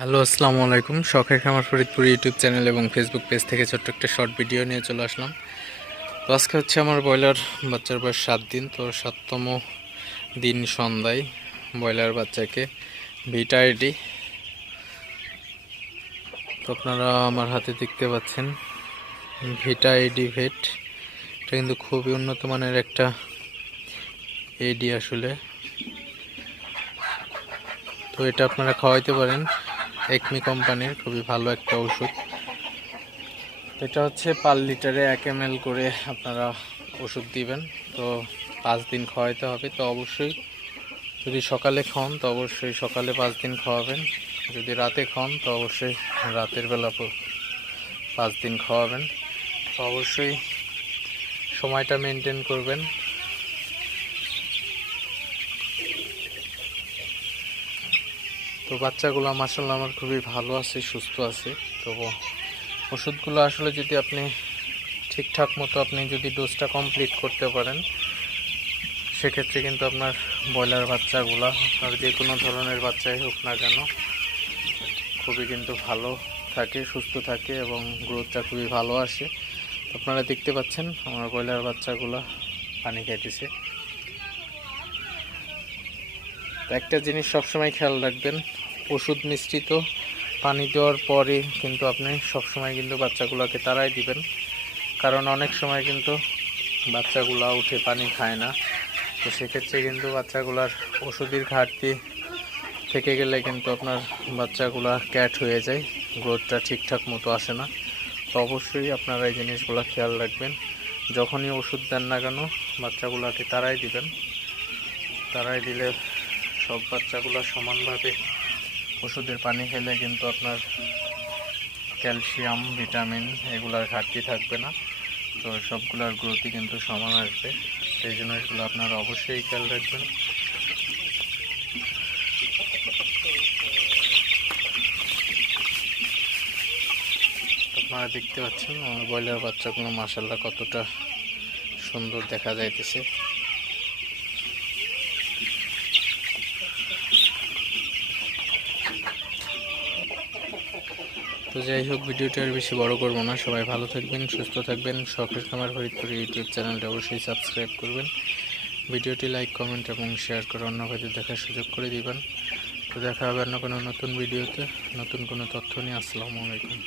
Hello, আসসালামু আলাইকুম। শখের খামার ফরিদপুর ইউটিউব চ্যানেল এবং ফেসবুক পেজ থেকে ছোট্ট একটা শর্ট ভিডিও নিয়ে চলে আসলাম। তো আজকে হচ্ছে আমার ব্রয়লার বাচ্চার বয়স 7 দিন। তো 7তম দিন সন্ধ্যায় ব্রয়লার বাচ্চাকে ভিটাইডি, তো আপনারা আমার হাতে দেখতে পাচ্ছেন ভিটাইডি ভেট। এটা কিন্তু খুবই উন্নত মানের একটা এডি আসলে। তো এটা আপনারা খাওয়াইতে পারেন, একমি কোম্পানির খুবই ভালো একটা ওষুধ। এটা হচ্ছে পার লিটারে 1 ml করে আপনারা ওষুধ দিবেন। তো 5 দিন খাওয়াইতে হবে। তো অবশ্যই যদি সকালে খান তো অবশ্যই সকালে 5 দিন খাওয়াবেন, যদি রাতে খান তো অবশ্যই রাতের বেলা 5 দিন খাওয়াবেন। তো অবশ্যই সময়টা মেনটেন করবেন। তো বাচ্চাগুলো মাশাআল্লাহ আমার খুবই ভালো আছে, সুস্থ আছে। তো ওষুধগুলো আসলে যদি আপনি ঠিকঠাক মতো আপনি যদি ডোজটা কমপ্লিট করতে পারেন, সেক্ষেত্রে কিন্তু আপনার ব্রয়লার বাচ্চাগুলো, আপনার যে কোনো ধরনের বাচ্চাই হোক না কেন, খুবই কিন্তু ভালো থাকে, সুস্থ থাকে এবং গ্রোথটা খুবই ভালো আসে। আপনারা দেখতে পাচ্ছেন আমার ব্রয়লার বাচ্চাগুলো পানি খাইতেছে। তো একটা জিনিস সবসময় খেয়াল রাখবেন, ওষুধ মিশ্রিত পানি দেওয়ার পরে কিন্তু আপনি সবসময় কিন্তু বাচ্চাগুলোকে তাড়াই দিবেন, কারণ অনেক সময় কিন্তু বাচ্চাগুলো উঠে পানি খায় না। তো সেক্ষেত্রে কিন্তু বাচ্চাগুলার ওষুধের ঘাটতি থেকে গেলে কিন্তু আপনার বাচ্চাগুলা ক্যাট হয়ে যায়, গ্রোথটা ঠিকঠাক মতো আসে না। তো অবশ্যই আপনারা এই জিনিসগুলো খেয়াল রাখবেন। যখনই ওষুধ দেন না কেন বাচ্চাগুলোকে তাড়াই দিবেন। তাড়াই দিলে সব বাচ্চাগুলো সমানভাবে ওষুধের পানি খেলে কিন্তু আপনার ক্যালসিয়াম, ভিটামিন এগুলার ঘাটতি থাকবে না। তো সবগুলোর গ্রোথই কিন্তু সমান আসবে। সেই জিনিসগুলো আপনারা অবশ্যই খেয়াল রাখবেন। আপনারা দেখতে পাচ্ছেন আমার ব্রয়লার বাচ্চাগুলো মাশাআল্লাহ কতটা সুন্দর দেখা যাইতেছে। তো যাই হোক, ভিডিওটা আর বেশি বড় করবো না। সবাই ভালো থাকবেন, সুস্থ থাকবেন। শখের খামার ফরিদপুর ইউটিউব চ্যানেলটা অবশ্যই সাবস্ক্রাইব করবেন। ভিডিওটি লাইক, কমেন্ট এবং শেয়ার করে অন্য ভাইদের দেখার সুযোগ করে দিবেন। তো দেখা হবে অন্য কোনো নতুন ভিডিওতে নতুন কোনো তথ্য নিয়ে। আসসালামু আলাইকুম।